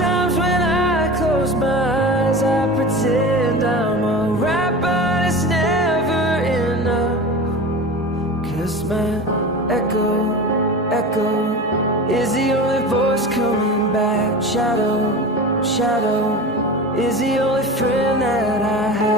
Sometimes when I close my eyes, I pretend I'm alright, but it's never enough. 'Cause my echo is the only voice coming back. Shadow is the only friend that I have.